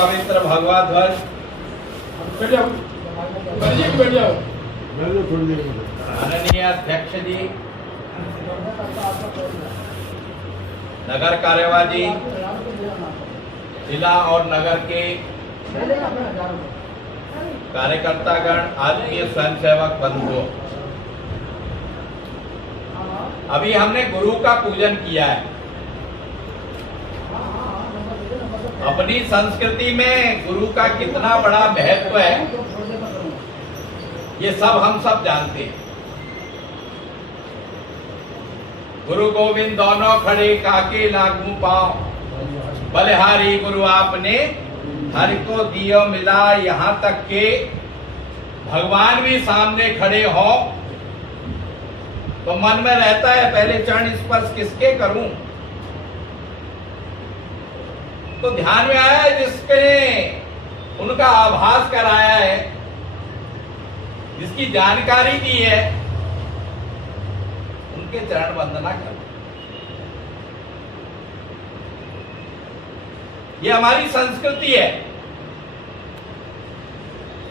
पवित्र भगवा ध्वज माननीय अध्यक्ष जी, नगर कार्यवाही, जिला और नगर के कार्यकर्तागण, आत्मीय स्वयंसेवक बंधुओं, अभी हमने गुरु का पूजन किया है। अपनी संस्कृति में गुरु का कितना बड़ा महत्व है ये सब हम सब जानते हैं। गुरु गोविंद दोनों खड़े काके लागू पांव, बलिहारी गुरु आपने हरि को दियो मिला। यहाँ तक के भगवान भी सामने खड़े हो तो मन में रहता है पहले चरण स्पर्श किसके करूं। तो ध्यान में आया है जिसके उनका आभास कराया है, जिसकी जानकारी दी है, उनके चरण वंदना कर। ये हमारी संस्कृति है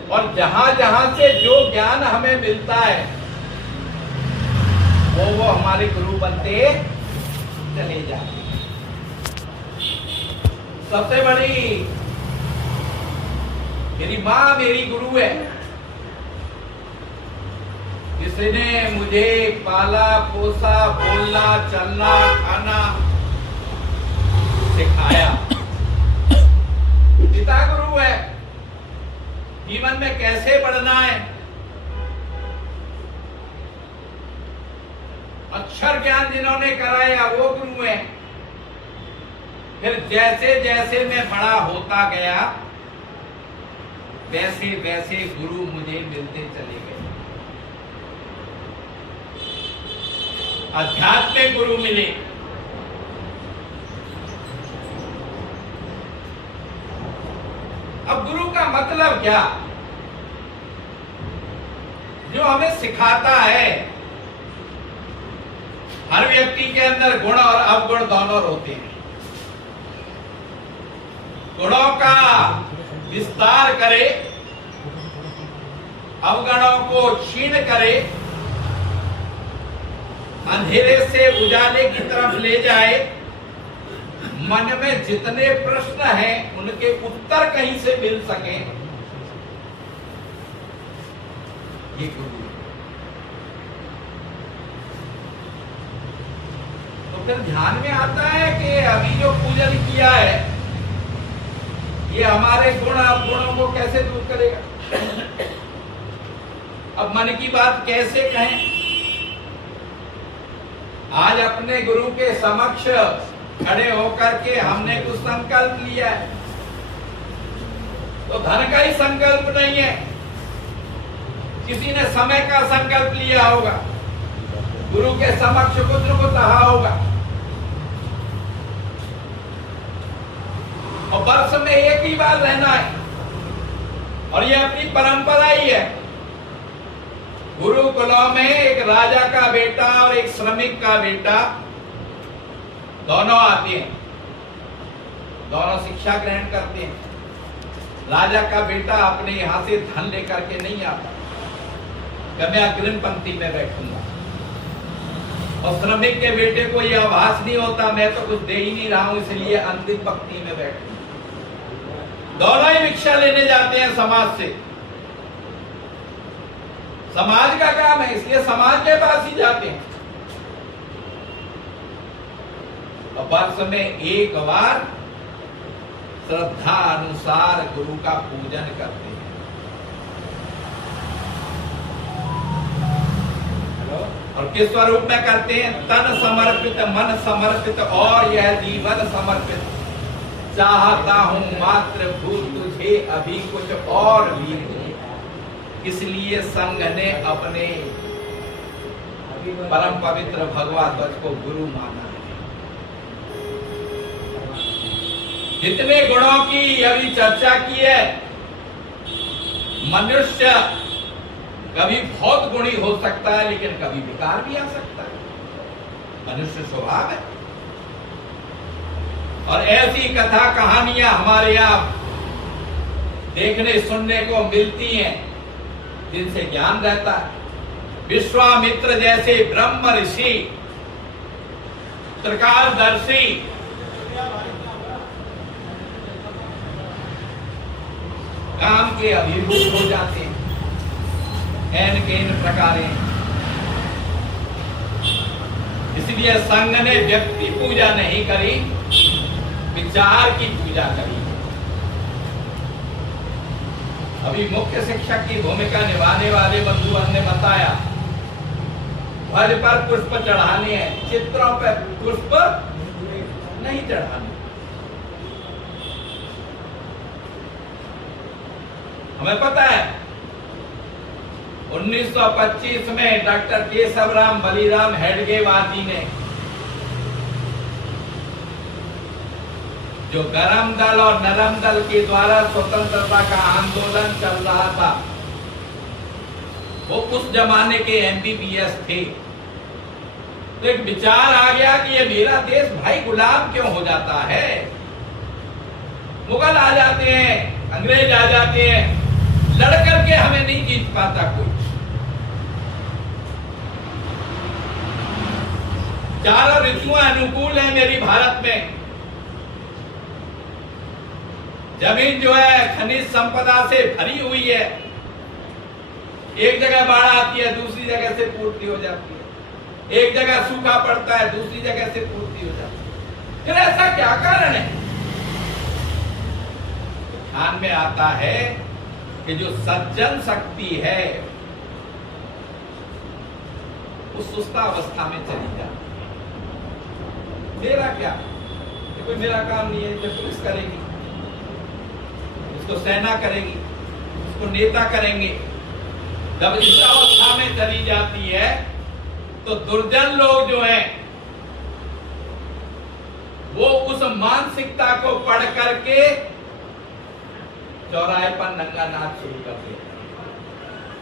और जहां जहां से जो ज्ञान हमें मिलता है वो हमारे गुरु बनते चले जाते। सबसे बड़ी मेरी माँ मेरी गुरु है, जिसने मुझे पाला पोसा, बोलना चलना खाना सिखाया। पिता गुरु है, जीवन में कैसे बढ़ना है, अक्षर ज्ञान जिन्होंने कराया वो गुरु है। फिर जैसे जैसे मैं बड़ा होता गया वैसे वैसे गुरु मुझे मिलते चले गए। आध्यात्मिक गुरु मिले, अब गुरु का मतलब क्या, जो हमें सिखाता है। हर व्यक्ति के अंदर गुण और अवगुण दोनों होते हैं। गुणों का विस्तार करे, अवगुणों को क्षीण करे, अंधेरे से उजाले की तरफ ले जाए। मन में जितने प्रश्न हैं उनके उत्तर कहीं से मिल सके, ये गुरु। तो फिर ध्यान में आता है कि अभी जो पूजन किया है ये हमारे गुण अवगुणों को कैसे दूर करेगा। अब मन की बात कैसे कहें। आज अपने गुरु के समक्ष खड़े होकर के हमने कुछ संकल्प लिया है, तो धन का ही संकल्प नहीं है, किसी ने समय का संकल्प लिया होगा, गुरु के समक्ष कुछ न कुछ कहा होगा। और वर्ष में एक ही बार रहना है और ये अपनी परंपरा ही है। गुरुकुलों में एक राजा का बेटा और एक श्रमिक का बेटा दोनों आते हैं, दोनों शिक्षा ग्रहण करते हैं। राजा का बेटा अपने यहां से धन लेकर के नहीं आता कि मैं अग्रिम पंक्ति में बैठूंगा, और श्रमिक के बेटे को यह आभास नहीं होता मैं तो कुछ दे ही नहीं रहा हूं इसलिए अंतिम पंक्ति में बैठूंगा। दोनों ही भिक्षा लेने जाते हैं समाज से। समाज का काम है इसलिए समाज के पास ही जाते हैं। और वर्ष में एक बार श्रद्धा अनुसार गुरु का पूजन करते हैं। और किस स्वरूप में करते हैं, तन समर्पित, मन समर्पित और यह जीवन समर्पित। चाहता हूं मात्र भूल तुझे अभी कुछ और भी नहीं, इसलिए संघ ने अपने परम पवित्र भगवा ध्वज को गुरु माना है। जितने गुणों की अभी चर्चा की है, मनुष्य कभी बहुत गुणी हो सकता है लेकिन कभी विकार भी आ सकता है, मनुष्य स्वभाव है। और ऐसी कथा कहानियां हमारे यहाँ देखने सुनने को मिलती हैं, जिनसे ज्ञान रहता है। विश्वामित्र जैसे ब्रह्म ऋषि, त्रिकालदर्शी, काम के अभिभूत हो जाते हैं एन केन प्रकारे। इसलिए संघ ने व्यक्ति पूजा नहीं करी, विचार की पूजा करी। अभी मुख्य शिक्षक की भूमिका निभाने वाले बंधुओं ने बताया, ध्वज पर पुष्प चढ़ाने हैं, चित्रों पर पुष्प नहीं चढ़ाने। हमें पता है 1925 में डॉक्टर केशवराम बलिराम हेडगेवार ने जो गरम दल और नरम दल के द्वारा स्वतंत्रता का आंदोलन चल रहा था, वो उस जमाने के एमबीबीएस थे। तो एक विचार आ गया कि ये मेरा देश भाई गुलाम क्यों हो जाता है। मुगल आ जाते हैं, अंग्रेज आ जाते हैं, लड़ करके हमें नहीं जीत पाता कोई। चारों ऋतुएं अनुकूल है मेरी भारत में। जमीन जो है खनिज संपदा से भरी हुई है। एक जगह बाढ़ आती है, दूसरी जगह से पूर्ति हो जाती है। एक जगह सूखा पड़ता है, दूसरी जगह से पूर्ति हो जाती है। फिर ऐसा क्या कारण है? ध्यान में आता है कि जो सज्जन शक्ति है वो सुस्तावस्था में चली जाती है। मेरा क्या, ये कोई मेरा काम नहीं है, जब पुलिस करेगी, इसको सेना करेगी, इसको नेता करेंगे। जब इस अवस्था में चली जाती है तो दुर्जन लोग जो हैं वो उस मानसिकता को पढ़ करके चौराहे पर नंगा नाच शुरू कर दिया।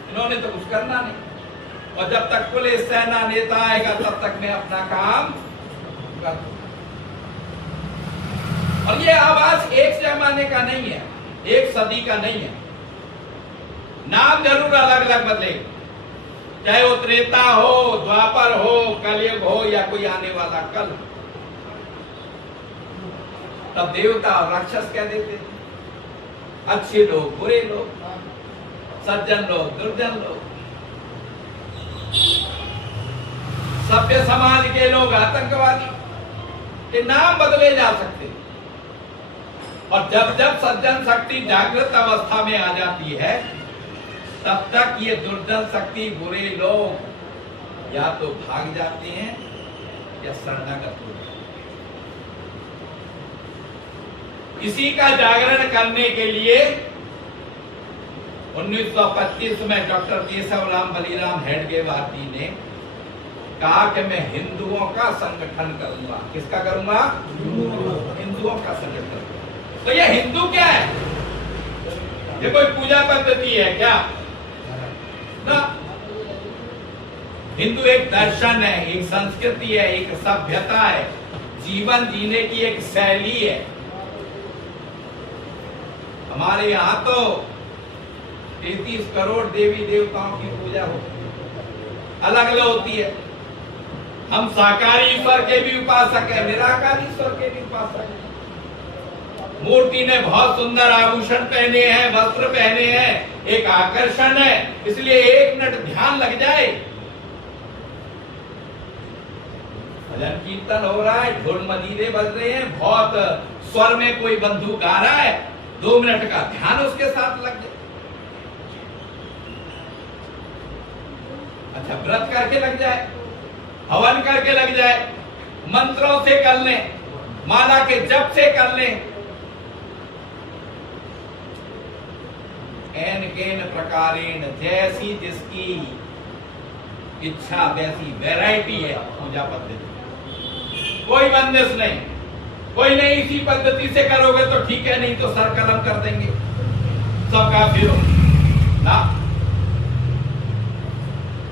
इन्होंने तो कुछ करना नहीं, और जब तक पुलिस सेना नेता आएगा तब तक मैं अपना काम कर। और ये आवाज एक जमाने का नहीं है, एक सदी का नहीं है। नाम जरूर अलग अलग बदले, चाहे वो त्रेता हो, द्वापर हो, कलयुग हो या कोई आने वाला कल। तब देवता और राक्षस कह देते थे, अच्छे लोग बुरे लोग, सज्जन लोग दुर्जन लोग, सभ्य समाज के लोग आतंकवादी। के नाम बदले जा सकते। और जब जब सज्जन शक्ति जागृत अवस्था में आ जाती है तब तक ये दुर्जन शक्ति बुरे लोग या तो भाग जाते हैं या शरणागत हो जाते हैं। इसी का जागरण करने के लिए 1925 में डॉक्टर केशवराम बलिराम हेडगेवार ने कहा कि मैं हिंदुओं का संगठन करूंगा। किसका करूंगा? हिंदुओं का संगठन। तो ये हिंदू क्या है? ये कोई पूजा पद्धति है क्या? ना, हिंदू एक दर्शन है, एक संस्कृति है, एक सभ्यता है, जीवन जीने की एक शैली है। हमारे यहाँ तो 33 करोड़ देवी देवताओं की पूजा होती है, अलग अलग होती है। हम साकारी ईश्वर के भी उपासक है, निराकार ईश्वर के भी उपासक है। मूर्ति ने बहुत सुंदर आभूषण पहने हैं, वस्त्र पहने हैं, एक आकर्षण है, इसलिए एक मिनट ध्यान लग जाए। भजन कीर्तन हो रहा है, ढोल मदीरे बज रहे हैं, बहुत स्वर में कोई बंधु गा रहा है, 2 मिनट का ध्यान उसके साथ लग जाए। अच्छा, व्रत करके लग जाए, हवन करके लग जाए, मंत्रों से कर लें, माला के जप से कर लें। एन केन प्रकारेण, जैसी जिसकी इच्छा वैसी वैरायटी है पूजा पद्धति, कोई बंदिश नहीं। कोई नहीं इसी पद्धति से करोगे तो ठीक है, नहीं तो सर कलम कर देंगे, सबका विरोध ना।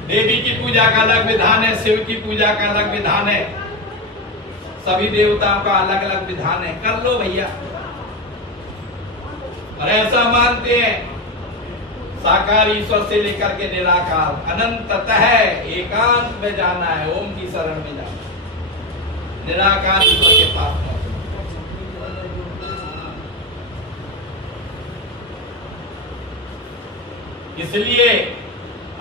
देवी की पूजा का अलग विधान है, शिव की पूजा का अलग विधान है, सभी देवताओं का अलग अलग विधान है। कर लो भैया, और ऐसा मानते हैं साकार ईश्वर से लेकर के निराकार अनंततः एकांत में जाना है, ओम की शरण में जाना, निराकार ईश्वर के पास पहुंचना। इसलिए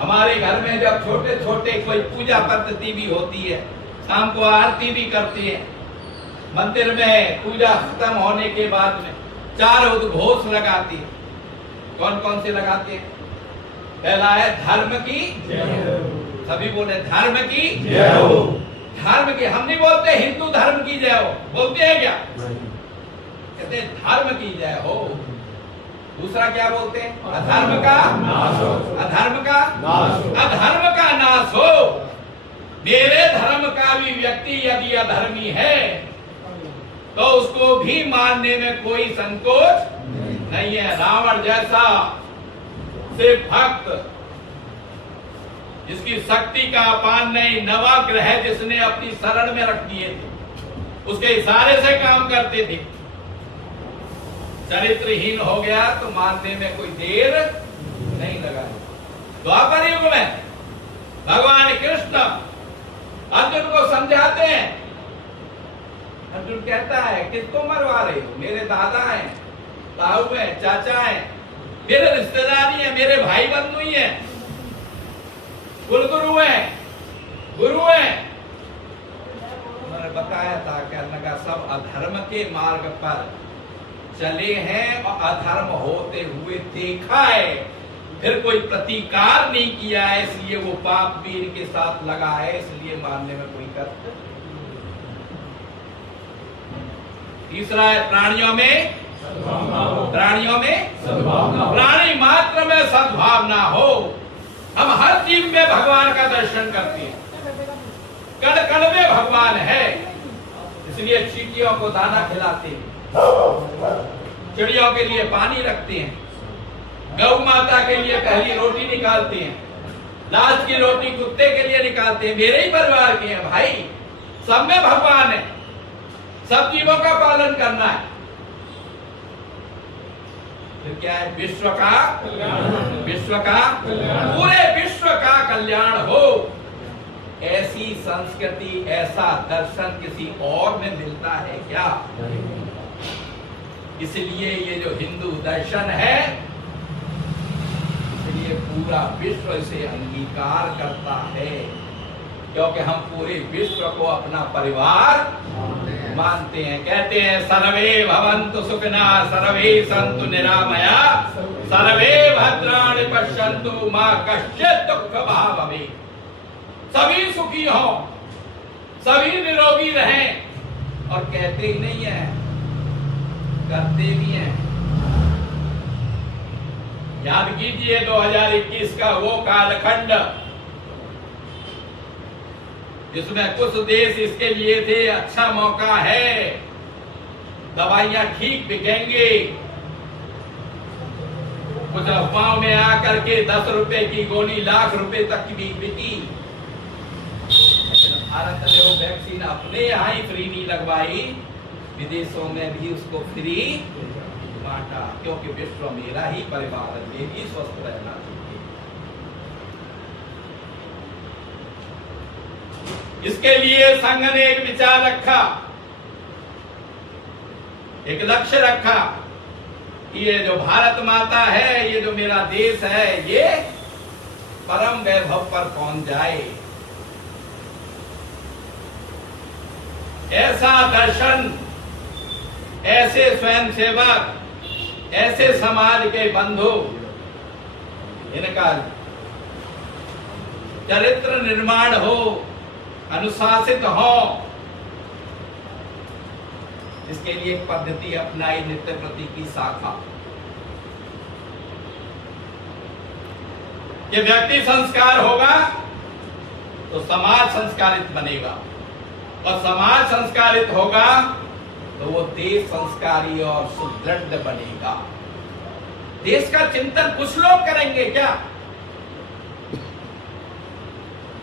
हमारे घर में जब छोटे छोटे कोई पूजा पद्धति भी होती है, शाम को आरती भी करती है, मंदिर में पूजा खत्म होने के बाद में 4 उद्घोष लगाती है। कौन कौन से लगाते हैं? पहला है धर्म की जय हो। सभी बोले धर्म की जय हो। धर्म की, हम नहीं बोलते हिंदू धर्म की जय हो, बोलते हैं क्या? कहते हैं धर्म की जय हो। दूसरा क्या बोलते हैं? अधर्म का नाश हो। अधर्म का नाश हो। अधर्म का नाश हो। मेरे धर्म का भी व्यक्ति यदि अधर्मी है तो उसको भी मानने में कोई संकोच नहीं है। रावण जैसा से भक्त जिसकी शक्ति का अपान नहीं, नवग्रह जिसने अपनी शरण में रख दिए थे, उसके इशारे से काम करते थे, चरित्रहीन हो गया तो मानने में कोई देर नहीं लगा। द्वापर युग में भगवान कृष्ण अर्जुन को समझाते हैं। अर्जुन कहता है किसको मरवा रहे हो? मेरे दादा हैं, ताऊ हैं, चाचा हैं, मेरे रिश्तेदारी हैं, मेरे भाई बंधु ही हैं, कुलगुरु हैं, गुरु हैं। उन्होंने बताया था, कहने का सब अधर्म के मार्ग पर चले हैं और अधर्म होते हुए देखा है, फिर कोई प्रतिकार नहीं किया है, इसलिए वो पाप भी इनके साथ लगा है, इसलिए मानने में कोई कष्ट। तीसरा है प्राणियों में सद्भावना, प्राणी मात्र में सद्भावना हो। हम हर जीव में भगवान का दर्शन करते हैं, कण कण में भगवान है, इसलिए चींटियों को दाना खिलाते हैं, चिड़ियों के लिए पानी रखते हैं, गौ माता के लिए पहली रोटी निकालते हैं, लास्ट की रोटी कुत्ते के लिए निकालते हैं। मेरे ही परिवार के हैं भाई, सब में भगवान है, सब जीवों का पालन करना है। फिर क्या है? विश्व का पूरे विश्व का कल्याण हो। ऐसी संस्कृति, ऐसा दर्शन किसी और में मिलता है क्या? इसलिए ये जो हिंदू दर्शन है, इसलिए पूरा विश्व इसे अंगीकार करता है, क्योंकि हम पूरे विश्व को अपना परिवार मानते हैं। कहते हैं सर्वे भवन्तु सुखिनः, सर्वे सन्तु निरामया, सर्वे भद्राणि पश्यन्तु मा कश्चित् दुःखभाग् भवेत्। सभी सुखी हों, सभी निरोगी रहें। और कहते ही नहीं है, करते भी हैं। याद कीजिए 2021 का वो कालखंड जिसमें कुछ देश इसके लिए थे अच्छा मौका है, दवाइयां ठीक बिकेंगे, कुछ अफवाहों में आकर के 10 रुपए की गोली लाख रुपए तक की भी बिकी। लेकिन भारत ने वो वैक्सीन अपने यहाँ ही फ्री नहीं लगवाई, विदेशों में भी उसको फ्री बांटा, क्योंकि विश्व मेरा ही परिवार है, मैं भी स्वस्थ रहना चाहिए। इसके लिए संघ ने एक विचार रखा, एक लक्ष्य रखा कि ये जो भारत माता है, ये जो मेरा देश है, ये परम वैभव पर पहुंच जाए। ऐसा दर्शन, ऐसे स्वयंसेवक, ऐसे समाज के बंधु, इनका चरित्र निर्माण हो, अनुशासित हो, इसके लिए एक पद्धति अपनाई, नित्य प्रति की शाखा। ये व्यक्ति संस्कार होगा तो समाज संस्कारित बनेगा, और समाज संस्कारित होगा तो वो देश संस्कारी और सुदृढ़ बनेगा। देश का चिंतन कुछ लोग करेंगे क्या?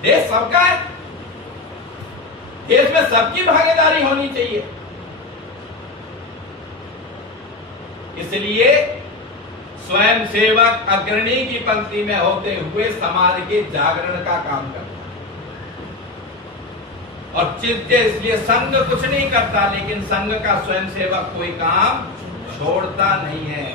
देश सबका है, देश में सबकी भागीदारी होनी चाहिए। इसलिए स्वयं सेवक अग्रणी की पंक्ति में होते हुए समाज के जागरण का काम करता है। और चित्त इसलिए संघ कुछ नहीं करता, लेकिन संघ का स्वयं सेवक कोई काम छोड़ता नहीं है।